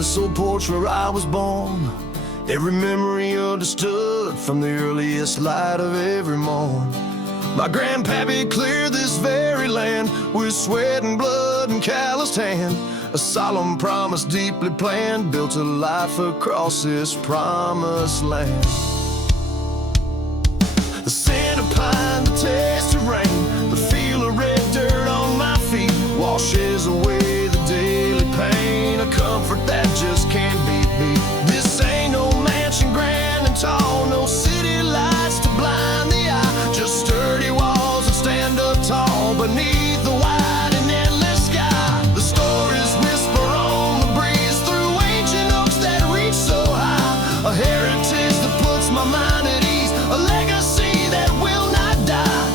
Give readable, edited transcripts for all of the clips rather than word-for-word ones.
this old porch where I was born. Every memory understood from the earliest light of every morn. My grandpappy cleared this very land with sweat and blood and calloused hand. A solemn promise deeply planned, built a life across this promised land. The scent of pine, the taste of rain, the feel of red dirt on my feet washes away the daily pain, a comfort that just can't be beat. This ain't no mansion grand and tall, no city lights to blind the eye, just sturdy walls that stand up tall beneath the wide and endless sky. The stories whisper on the breeze through ancient oaks that reach so high, a heritage that puts my mind at ease, a legacy that will not die.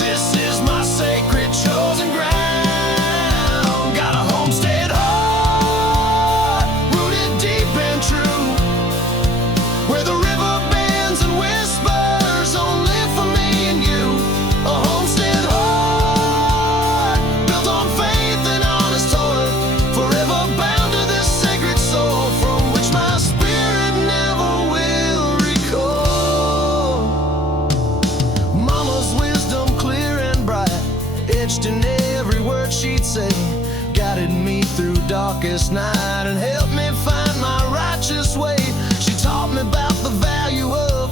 This is my sacred chosen ground. Got a homestead heart, rooted deep and true, where the river bends and whispers only for me and you. A homestead heart, built on faith and honest toil, forever bound to this sacred soul from which my spirit never will recoil. Mama's wisdom clear and bright, etched in every word she'd say, guided me through darkest night and helped me find my righteous way. She taught me about the value of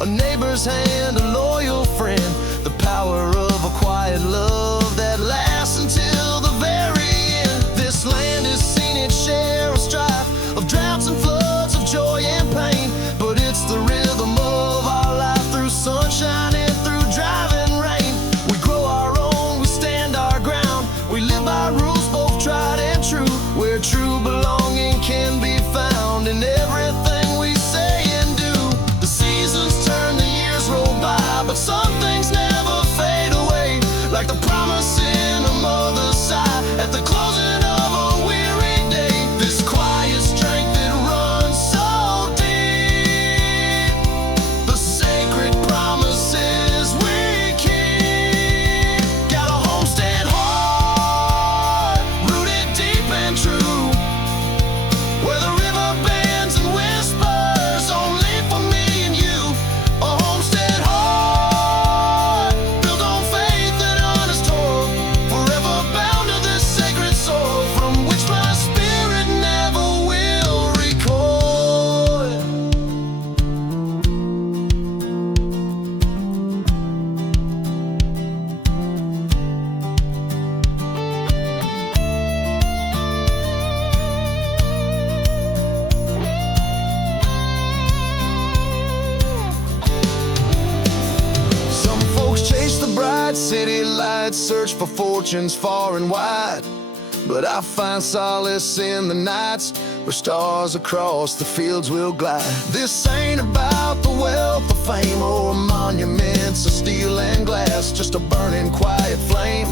a neighbor's hand, a loyal friend, the power of a quiet love that lasts until the very end. This land has seen its share of strife, of droughts and floods, of joy and pain, but it's the rhythm of our life through sunshine and through driving rain. We grow our own, we stand our ground, we live by rules both tried and true, where true belonging can be found in everything we say and do. The seasons turn, the years roll by, but some things never fade away, like the promise in a mother's sigh at the closing of a weary day. This quiet strength that runs so deep, the sacred promises we keep. Got a homestead heart, rooted deep and true, where the river bends and whispers only for me and you. A homestead heart, built on faith and honest toil, forever bound to this sacred soul from which my spirit never will recoil. Some folks chase the bright city lights, search for fortunes far and wide, but I find solace in the nights where stars across the fields will glide. This ain't about the wealth of fame or monuments of steel and glass, just a burning quiet flame,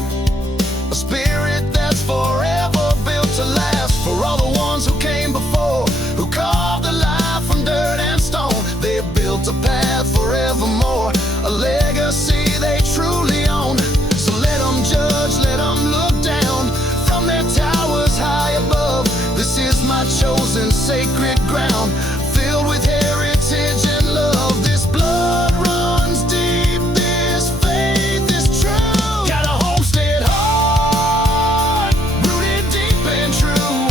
a spirit that's forever built to last. For all the ones who came before, who carved a life from dirt and stone, they built a path forevermore, a legacy they truly own. So let them judge, let them look down from their towers high above. This is my chosen sacred ground, filled with heritage and love. This blood runs deep, this faith is true. Got a homestead heart, rooted deep and true,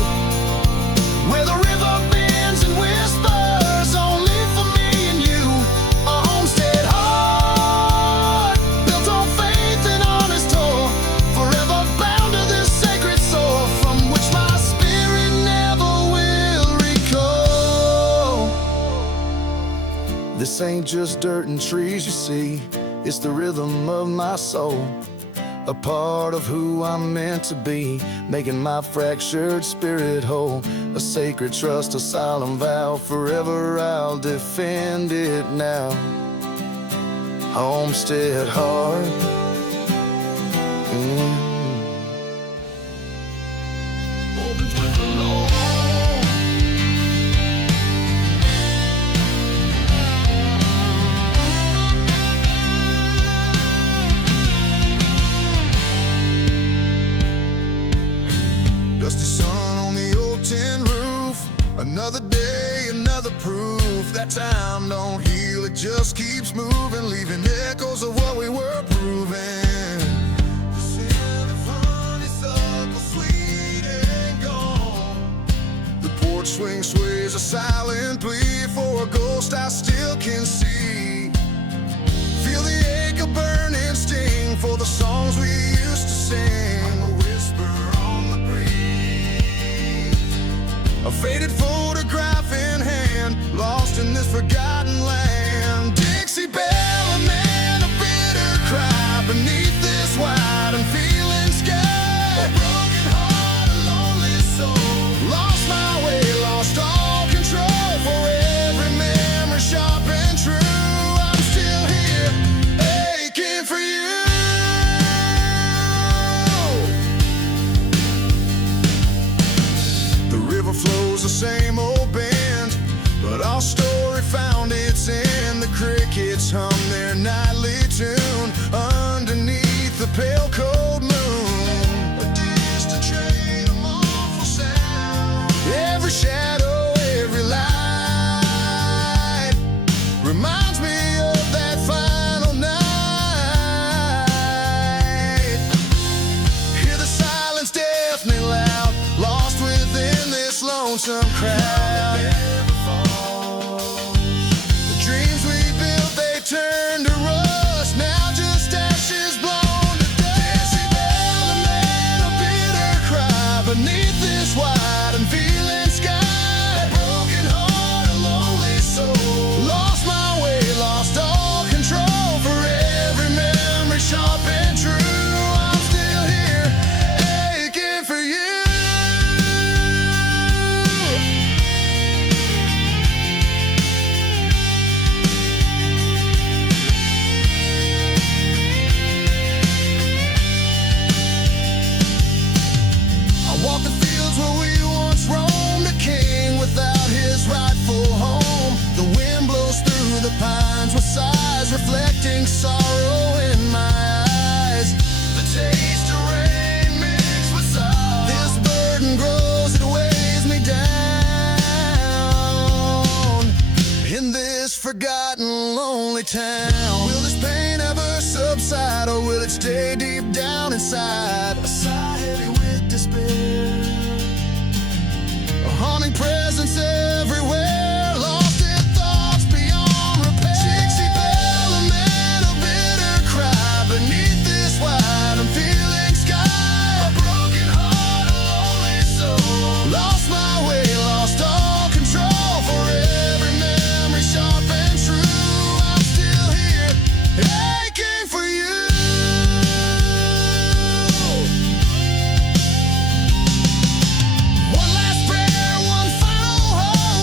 where the river bends and whispers only for me and you. A homestead heart, built on faith and honest toil, forever bound to this sacred soul from which my spirit never will recoil. This ain't just dirt and trees you see, it's the rhythm of my soul, a part of who I'm meant to be, making my fractured spirit whole. A sacred trust, a solemn vow, forever I'll defend it now. Homestead heart. Dusty sun on the old tin roof, time don't heal, it just keeps moving, leaving echoes of what we were proving. The scent of honeysuckle sweet and gone. The porch swing sways a silent plea for a ghost I still can see. Feel the ache of burning sting for the songs we used to sing. I'm a whisper on the breeze, a faded photograph in hand, lost in this forgotten land. Dixie, Belle, Lament, a bitter cry beneath this wide and feeling sky. A broken heart, a lonely soul, lost my way, lost all control. For every memory sharp and true, I'm still here, aching for you. The river flows the same old bend, but our story found its end. The crickets hum their nightly tune underneath the pale cold moon. A distant train, a mournful sound. Every shadow, every light reminds me of that final night. Hear the silence deafening loud, lost within this lonesome crowd. The dreams we built, they turn to rust, now just ashes blown to dust. Dixie, Belle, Lament, a bitter cry beneath this wide and feeling sky. A broken heart, a lonely soul, lost my way, lost all control. For every memory sharp and true, I'm still here, aching for you. I walk the fields where we once roamed, a king without his rightful home. The wind blows through the pines with sighs, reflecting sorrow in my eyes. The taste of rain mixed with salt, this burden grows, it weighs me down. In this forgotten lonely town, will this pain ever subside, or will it stay deep down inside? A sigh heavy with despair, a haunting presence everywhere, lost in thoughts beyond repair. Dixie, Belle, Lament, a bitter cry beneath this wide and feeling sky. A broken heart, a lonely soul, lost my way, lost all control. For every memory sharp and true, I'm still here, aching for you. One last prayer, one final hope,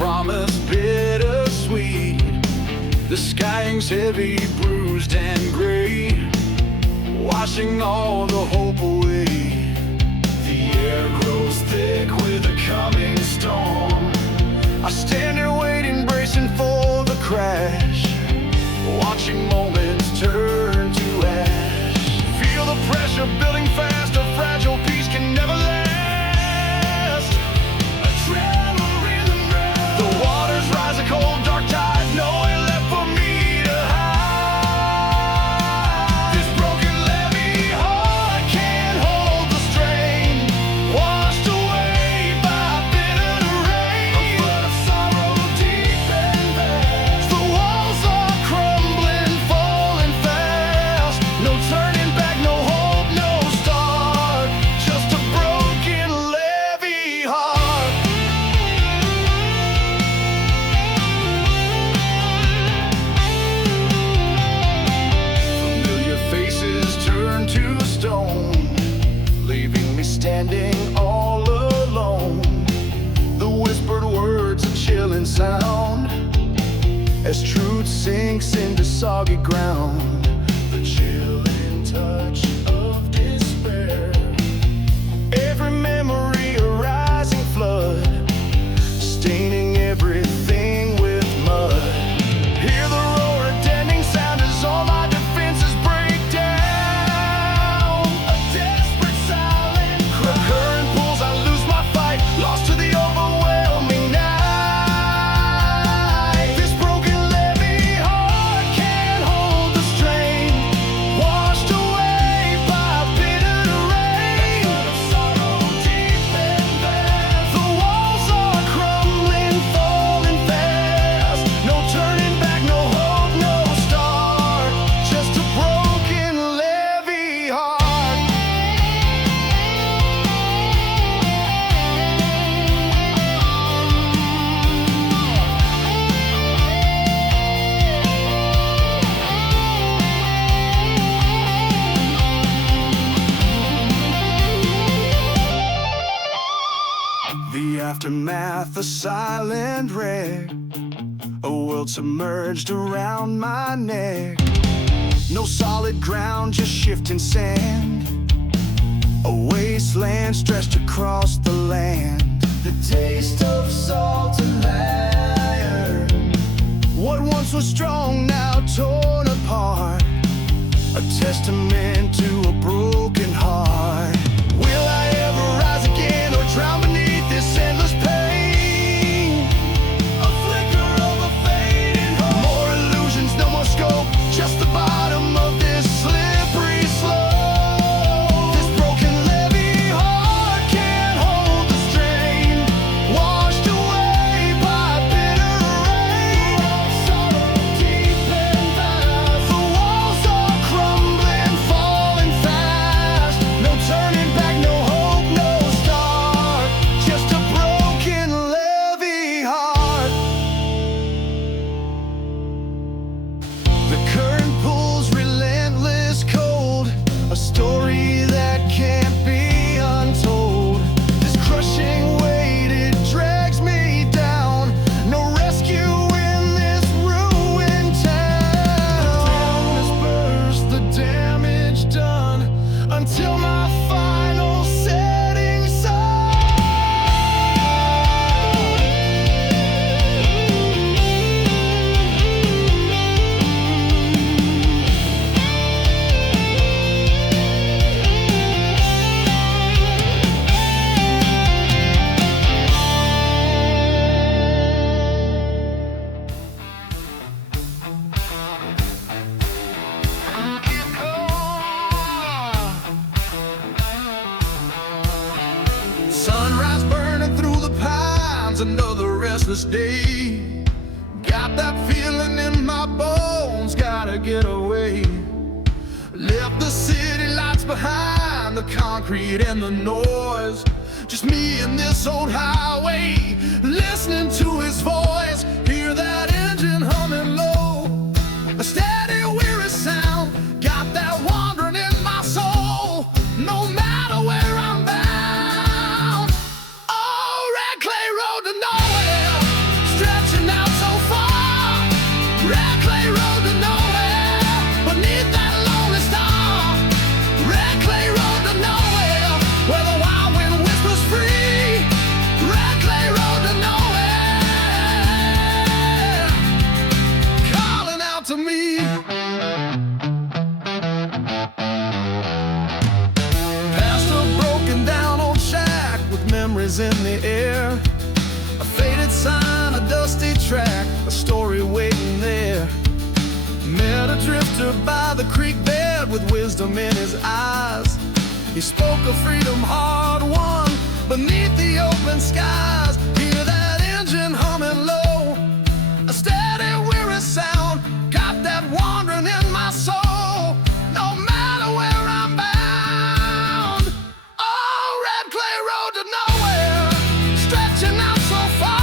promise bittersweet. The sky hangs heavy, bruised and gray, washing all the hope away. The air grows thick with a coming storm. I stand here waiting, bracing for the crash, watching moments turn to ash. Feel the pressure building fast, a fragile peace can never last. A tremor in the ground. The waters rise a cold, dark tide, nowhere left for me to hide. This broken levee heart can't hold the strain, washed away by bitter rain. A flood of sorrow deep and vast. The walls are crumbling, falling fast. No turning back, no hope, no start, just a broken levee heart. Familiar faces turn to stone, leaving me standing all alone. The whispered words a chilling sound as truth sinks into soggy ground. The chilling touch of despair. Every memory a rising flood, staining everything with mud. Hear the roar, a deadening sound as all my defenses break down. A desperate silent cry. The current pulls, I lose my fight, lost to the overwhelming night. This broken levee heart can't hold the strain, washed away by bitter rain. A sorrow deep and vast. The walls are crumbling, falling fast. No turning back, no hope, no start, just a broken levee heart. The aftermath, a silent wreck, a world submerged around my neck. No solid ground, just shifting sand, a wasteland stretched across the land. The taste of salt and iron, what once was strong now torn apart, a testament to a broken heart. Will I ever rise again or drown beneath this endless pain? A flicker of a fading hope. More illusions, no more scope, just the bottom of this slippery slope. This broken levee heart can't hold the strain, washed away by bitter rain. Sorrow deep and vast. The walls are crumbling, falling fast. No turning back, no hope, no start, just a broken levee heart. The current pulls relentless cold, a story that can't be untold. This crushing weight, it drags me down. No rescue in this ruined town. The dam has burst, the damage done, until my final setting sun. Sunrise burning through the pines, another restless day. Got that feeling in my bones, gotta get away. Left the city lights behind, the concrete and the noise. Just me and this old highway, listening to his voice. Hear that engine humming low, a steady weary sound. Got that wandering in my soul, no matter where I'm bound. Oh, red clay road to nowhere. is in the air. A faded sign, a dusty track, a story waiting there. Met a drifter by the creek bed with wisdom in his eyes. He spoke of freedom hard won beneath the open skies. Hear that engine humming low, a steady weary sound. Got that wandering in my soul, no matter where I'm bound. Oh, red clay road to nowhere, stretching out so far.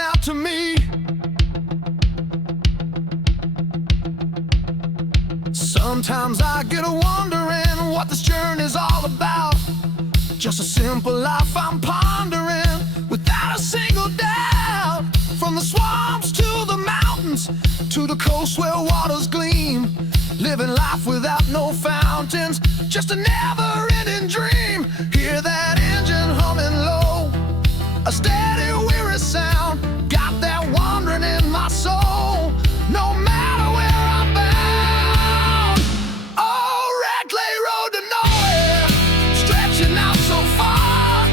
Out to me. Sometimes I get a wondering what this journey's all about. Just a simple life I'm pondering without a single doubt. From the swamps to the mountains, to the coast where waters gleam. Living life without no fountains, just a never-ending dream. Hear that engine humming low, a steady weary sound. Got that wandering in my soul, no matter where I'm bound. Oh, red clay road to nowhere, stretching out so far.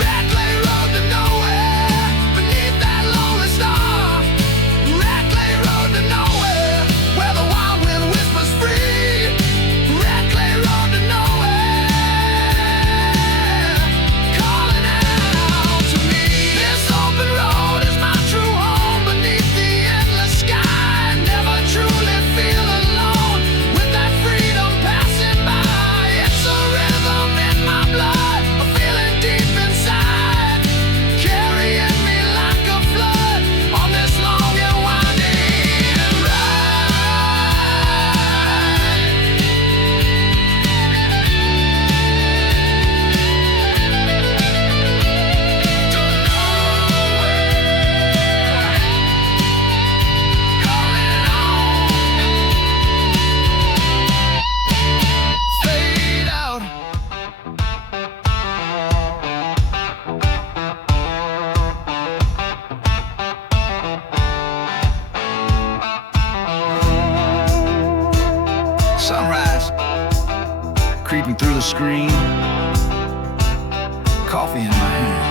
Red clay road to nowhere, beneath that lonely star. Red clay road to nowhere, where the wild wind whispers free. Red clay road to nowhere, calling out to me. This open road is my true home beneath the endless sky. Never truly feel alone with that freedom passing by. It's a rhythm in my blood, a feeling deep inside, carrying me like a flood on this long and winding ride. To nowhere, going on, fade out. Sunrise, creeping through the screen, coffee in my hand.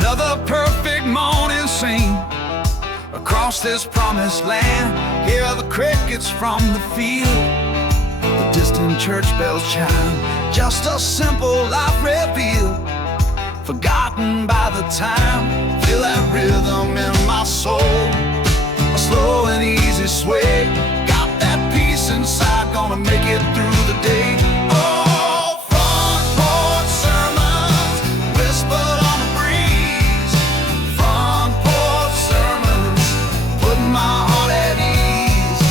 Another perfect morning scene across this promised land. Hear the crickets from the field, the distant church bells chime. Just a simple life revealed, forgotten by the time. Feel that rhythm in my soul, a slow and easy sway. Got that peace inside, gonna make it through the day. Oh, front porch sermons whispered on the breeze. Front porch sermons putting my heart at ease.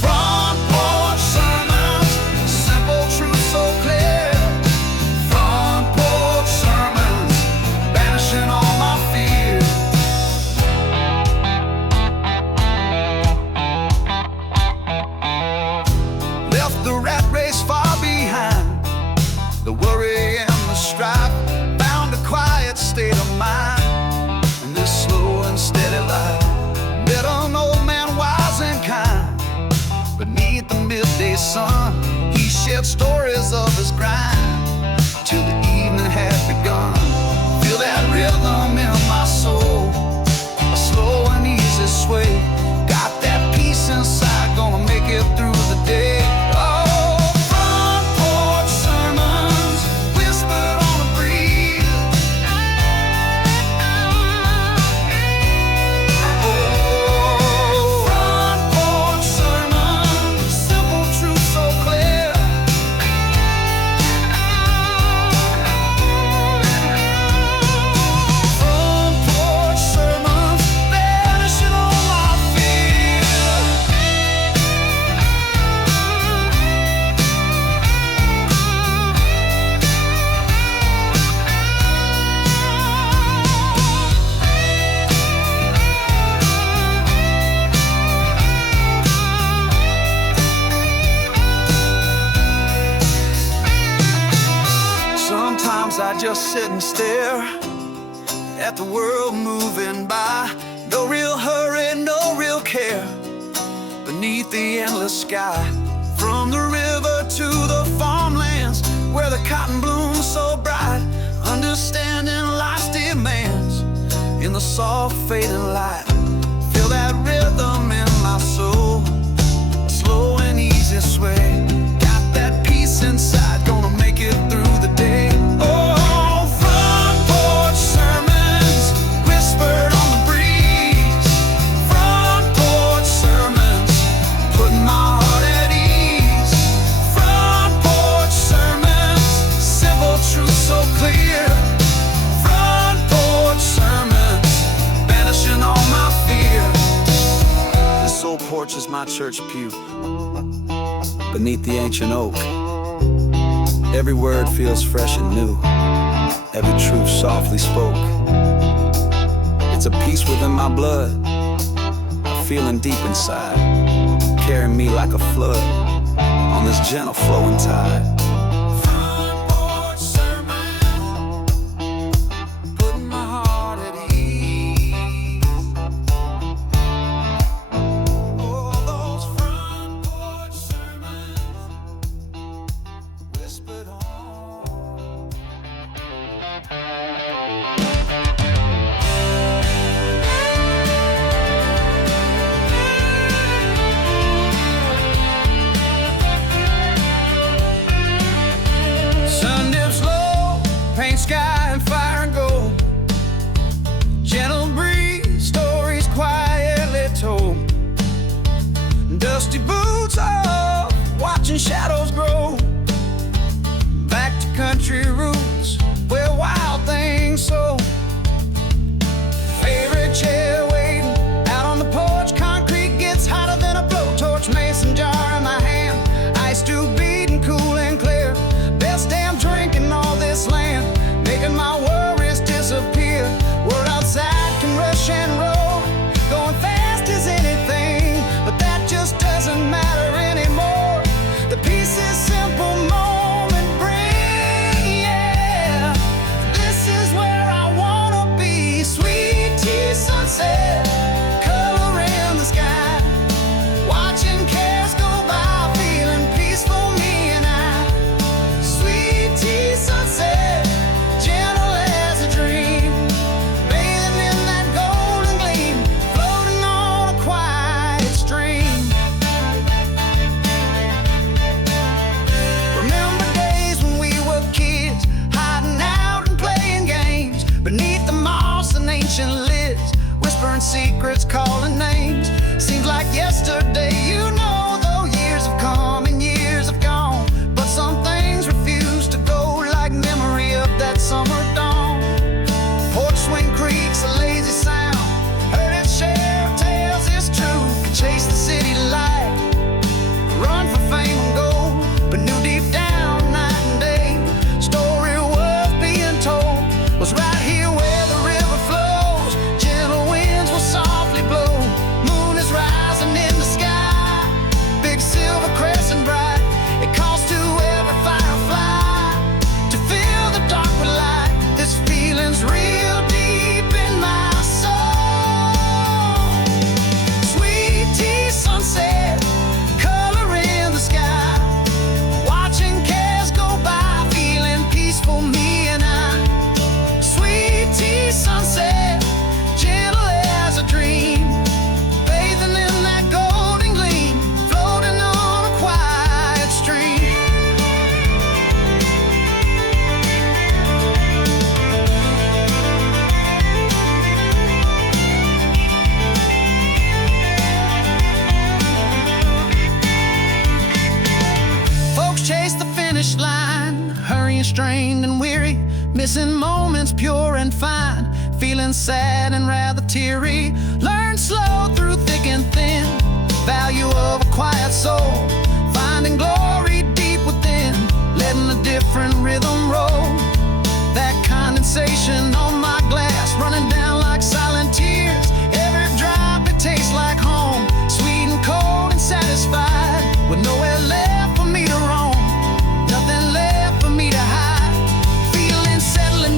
Front porch sermons, simple truth so clear. Front porch sermons, banishing all my fears. Left the rat race far behind. just sit and stare at the world moving by. No real hurry, no real care beneath the endless sky. From the river to the farmlands where the cotton blooms so bright, understanding life's demands in the soft fading light. Feel that rhythm in my soul, a slow and easy sway. Got that peace inside, gonna make it through the day. Oh, front porch sermons whispered on the breeze. Front porch sermons putting my heart at ease. Front porch sermons, simple truth so clear. Front porch sermons, banishing all my fear. This old porch is my church pew, beneath the ancient oak. Every word feels fresh and new, every truth softly spoke. It's a peace within my blood, a feeling deep inside, carrying me like a flood on this gentle flowing tide. Front porch sermon, putting my heart at ease. Oh, those front porch sermons whispered on. Sun dips low, paint sky and fire and gold. Gentle breeze, stories quietly told. Dusty boots off, watching shadows grow. Back to country roots, where wild things sow. Favorite chair waiting out on the porch. Concrete gets hotter than a blowtorch. Mason jar in my hand, ice tube beating cool and clear. Best damn drink in all this land, making my worries disappear. Word outside can rush and roll, going fast as anything, but that just doesn't matter anymore. The peace is simple, moment bring, yeah. This is where I wanna be. Sweet tea sunset, color in the sky, watching cares go by, feeling peaceful, me and I. Sweet tea sunset, gentle as a dream, bathing in that golden gleam, floating on a quiet stream. Remember days when we were kids, hiding out and playing games beneath the moss and ancient lids, whispering secrets, calling names. Seems like yesterday, you know, though years have come and years have gone, but some things refuse to go, like memory of that summer dawn. Porch swing creaks, a lazy sound, heard its share of tales, it's true. Could chase the city light, run for fame and gold, but knew deep down, night and day, story was being told was right here where the river flows. Gentle winds will softly blow, moon is rising in the sky, big silver crescent bright. It calls to every firefly to fill the dark with light. This feeling's real deep in my soul. Sweet tea sunset, color in the sky, watching cares go by, feeling peaceful, me and I. Sweet tea sunset, gentle as a dream, bathing in that golden gleam, floating on a quiet stream. Folks chase the finish line, hurrying, strained and weary, missing moments pure and fine, feeling sad and rather teary. Learn slow through thick and thin, value of a quiet soul, finding glory deep within, letting a different rhythm roll. That condensation on my glass, running down like silent tears. Every drop, it tastes like home, sweet and cold and satisfied, with nowhere left for me to roam, nothing left for me to hide. Feeling settling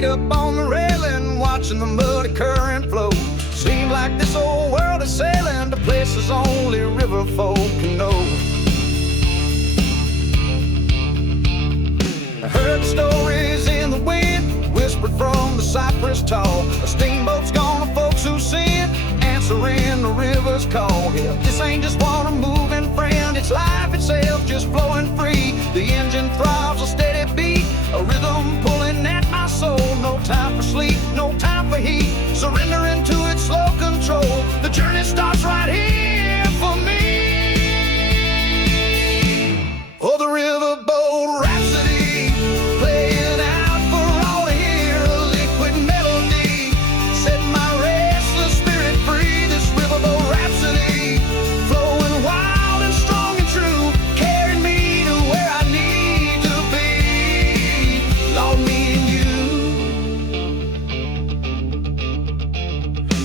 feet up on the railing, watching the muddy current flow. Seemed like this old world is sailing to places only river folk can know. I heard stories in the wind, whispered from the cypress tall. A steamboat's gone to folks who sin, answering the river's call. Yeah, this ain't just what a moving friend, it's life itself just flowing free. The engine throbs a steady beat, a rhythm pulling at my soul. No time for sleep, no time for heat, surrendering to its slow control. The journey starts right here for me. Oh, the Riverboat Rhapsody, playing out for all to hear. A liquid melody, set my restless spirit free. This Riverboat Rhapsody, flowing wild and strong and true, carrying me to where I need to be. Lord, me and you.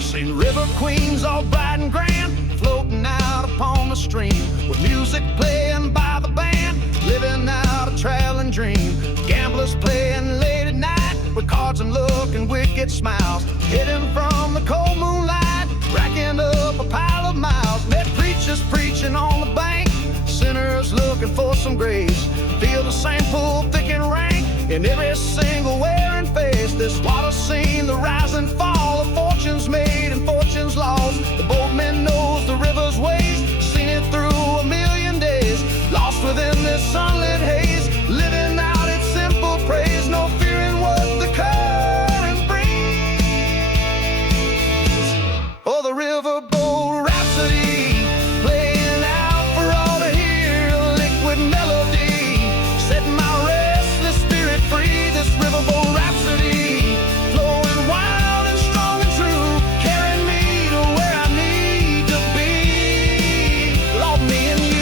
Seen river queens all bright and grand, floating out upon the stream, with music playing by the band, living out a traveling dream. Gamblers playing late at night, with cards and luck and wicked smiles, hidden from the cold moonlight, racking up a pile of miles. Met preachers preaching on the bank, sinners looking for some grace. Feel the same pull thick and rank in every single wearing face. This water scene, the rise and fall of fortunes made and fortunes lost. The boatman knows the river's ways, seen it through a million days. Lost within this sunlit haze, living out its simple praise. No fearing what the current brings. Oh, the Riverboat Rhapsody, playing out for all to hear. A liquid melody, setting my restless spirit free. This Riverboat Rhapsody, flowing wild and strong and true, carrying me to where I need to be. Lord, me and you.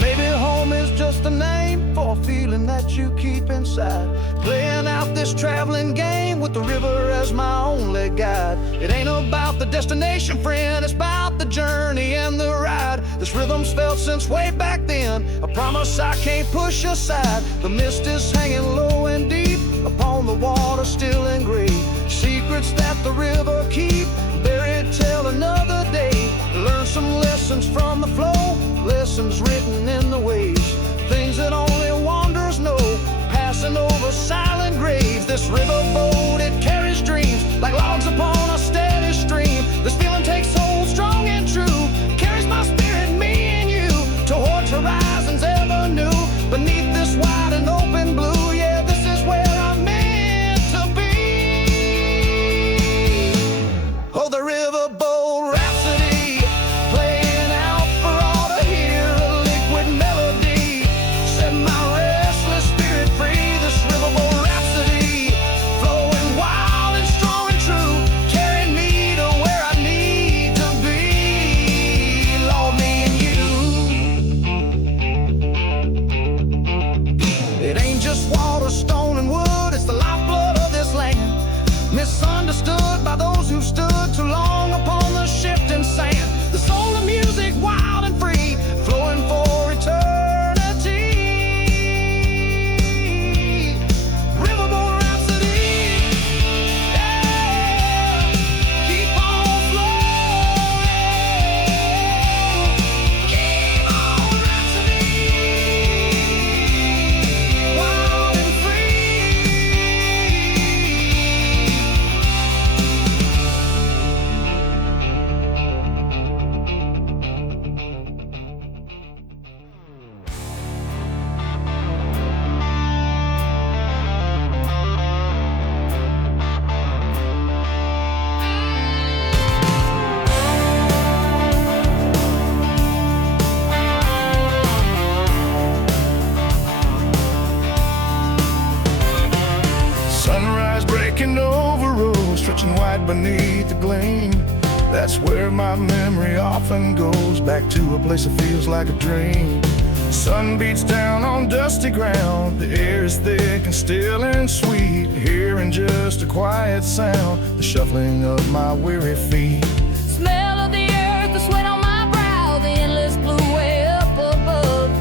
Maybe home is just a name for a feeling that you keep inside. Playing out this traveling game with the river as my only guide. It ain't about the destination, friend, it's about the journey and the ride. This rhythm's felt since way back then, a promise I can't push aside. The mist is hanging low and deep upon the water, still engraved. Secrets that the river keep, buried till another day. Learn some lessons from the flow, lessons written in the waves, things that only wanderers know, passing over silent graves. This riverboat, it carries dreams like logs upon a steady stream. This feeling takes hold strong and true, carries my spirit, me and you, towards horizons ever new. Beneath this wide and open blue, yeah, this is where I'm meant to be. Oh, the Riverboat Rhapsody, playing out for all to hear. A liquid melody, set my restless spirit free. This Riverboat Rhapsody, flowing wild and strong and true, carrying me to where I need to be. Lord, me and you. It ain't just water, stone, and wood, it's the lifeblood of this land. Misunderstood by those who stood too long upon the shifting sand. The soul of music, wild and free, flowing for eternity. Riverboat Rhapsody, yeah, keep on flowing. Keep on Rhapsody, wild and free. Sunrise breaking over roads, stretching wide beneath the gleam. That's where my memory often goes, back to a place that feels like a dream. Sun beats down on dusty ground. The air is thick and still and sweet. Hearing just a quiet sound, the shuffling of my weary feet. Smell of the earth, the sweat on my brow, the endless blue way up above.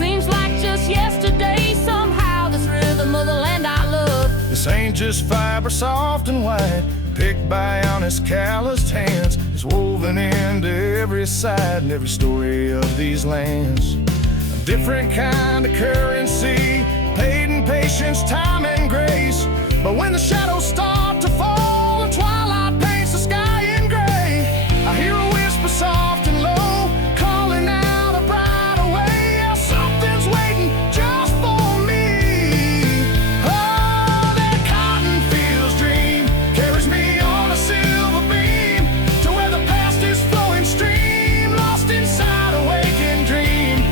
Seems like just yesterday somehow, this rhythm of the land I love. This ain't just fiber soft and white, picked by honest calloused hands. It's woven into every side and every story of these lands. A different kind of currency, paid in patience, time and grace. But when the shadows start to fall and twilight paints the sky in gray, I hear a whisper soft and low, calling out a brighter way. Yeah, something's waiting just for me. Oh, that cotton fields dream carries me on a silver beam to where the past is flowing stream, lost inside a waking dream.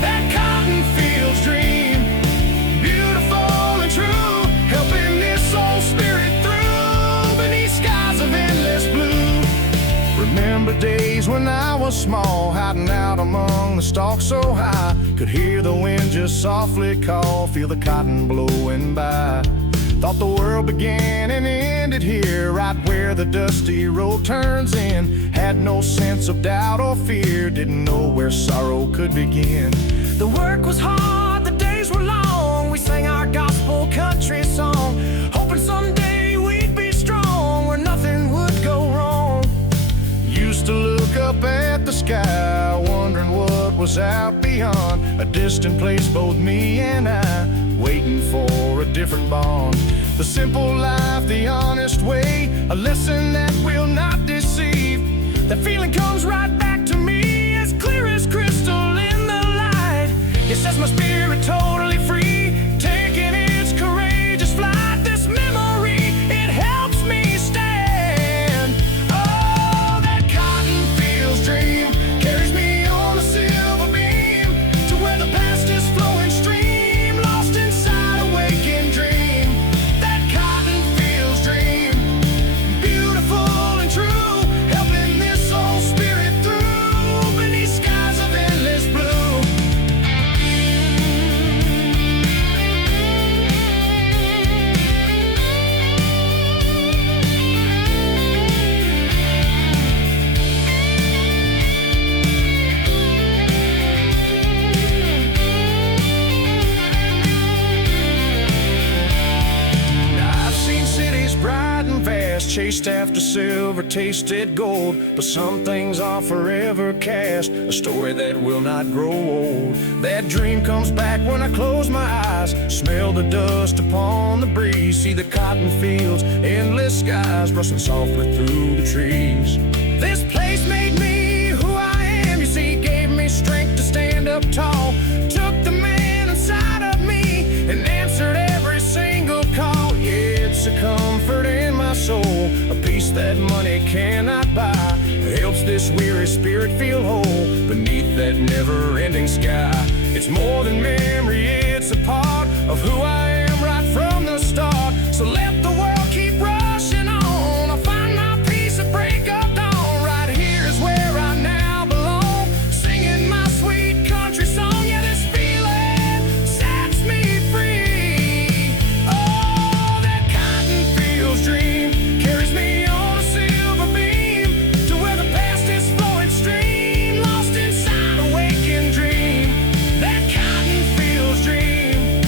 That cotton fields dream, beautiful and true, helping this soul spirit through beneath skies of endless blue. Remember days when I was small, hiding out among the stalks so high, could hear the wind just softly call, feel the cotton blowing by. Thought the world began and ended here, right where the dusty road turns in. Had no sense of doubt or fear, didn't know where sorrow could begin. The work was hard, the days were long, we sang our gospel country song, hoping someday we'd be strong, where nothing would go wrong. Used to look up at the sky, wondering what was out beyond, a distant place, both me and I, waiting for a different bond. The simple life, the honest way, a lesson that will not deceive. That feeling comes right back to me, as clear as crystal in the light. It sets my spirit totally free, taking its courageous flight. This memory, it helps me stand. Oh, that cotton fields dream carries me on a silver beam to where the past is flowing stream, lost inside a waking dream. That cotton fields dream, beautiful and true, helping this soul spirit through beneath skies of endless blue. I've seen cities bright and vast, chased after silver, tasted gold, but some things are forever cast, a story that will not grow old. That dream comes back when I close my eyes, smell the dust upon the breeze, see the cotton fields, endless skies, rustling softly through the trees. This place made me who I am, you see, gave me strength to stand up tall, took the man inside of me and answered every single call. Yeah, it's a comfort in my soul, a peace that money cannot buy, helps this weary spirit feel whole beneath that never-ending sky. It's more than memory, it's a part of who I am right from the start. So let the world keep rushing on, I'll find my peace at break of dawn. Right here is where I now belong, singing my sweet country song. Yeah, this feeling sets me free. Oh, that cotton fields dream carries me on a silver beam to where the past is flowing stream, lost inside a waking dream. That cotton fields dream,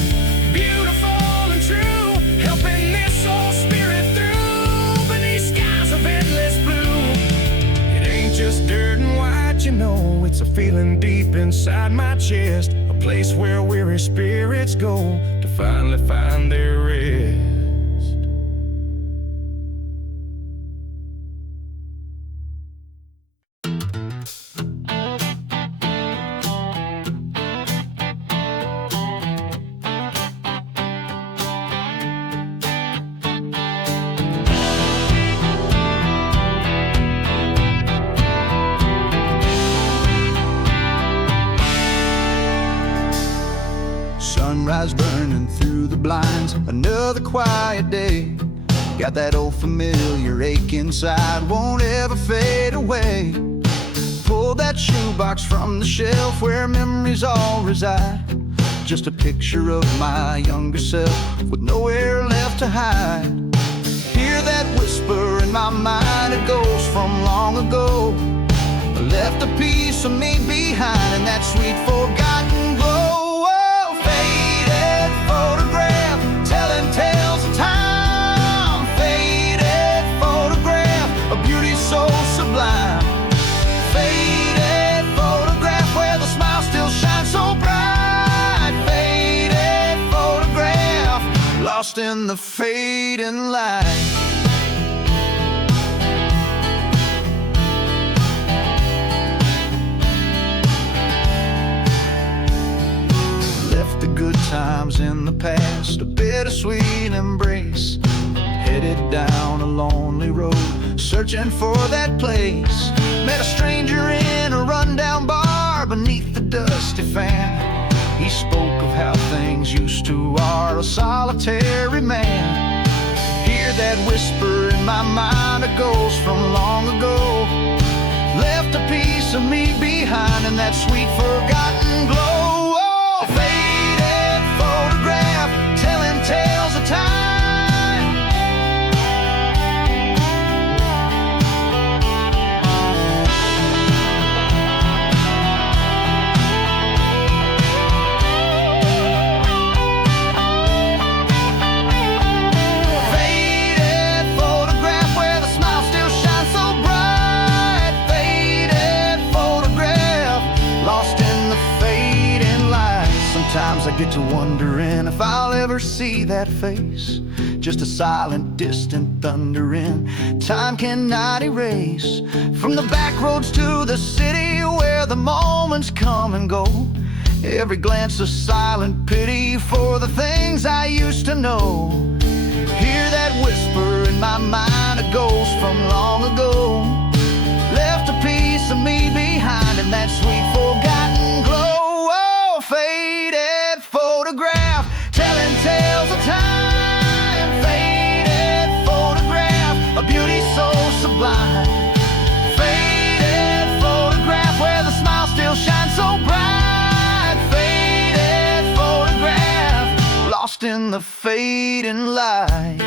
beautiful and true, helping this soul spirit through beneath skies of endless blue. It ain't just dirt and white, you know, it's a feeling deep inside my chest, a place where weary spirits go to finally find their rest. Sunrise burning through the blinds, another quiet day. Got that old familiar ache inside, won't ever fade away. Pull pulled that shoebox from the shelf where memories all reside. Just a picture of my younger self with nowhere left to hide. Hear that whisper in my mind, it goes from long ago. Left a piece of me behind in that sweet forgotten glow. Oh, faded photograph telling tales of time. Faded photograph, a beauty so sublime. Faded photograph where the smile still shines so bright. Faded photograph, lost in the fading light. Good times in the past, a bittersweet embrace. Headed down a lonely road, searching for that place. Met a stranger in a rundown bar beneath the dusty fan. He spoke of how things used to are, a solitary man. Hear that whisper in my mind, it goes from long ago. Left a piece of me behind in that sweet forgotten glow. Oh, faded photograph telling tales of time. Faded photograph where the smile still shines so bright. Faded photograph, lost in the fading light. Sometimes I get to wondering if I'll ever see that face. Just a silent, distant thundering time cannot erase. From the back roads to the city where the moments come and go, every glance a silent pity for the things I used to know. Hear that whisper in my mind, it goes from long ago. Left a piece of me behind in that sweet forgotten glow. Oh, faded photograph telling tales of time. Faded photograph, a beauty so sublime. Faded photograph where the smile still shines so bright. Faded photograph, lost in the fading light.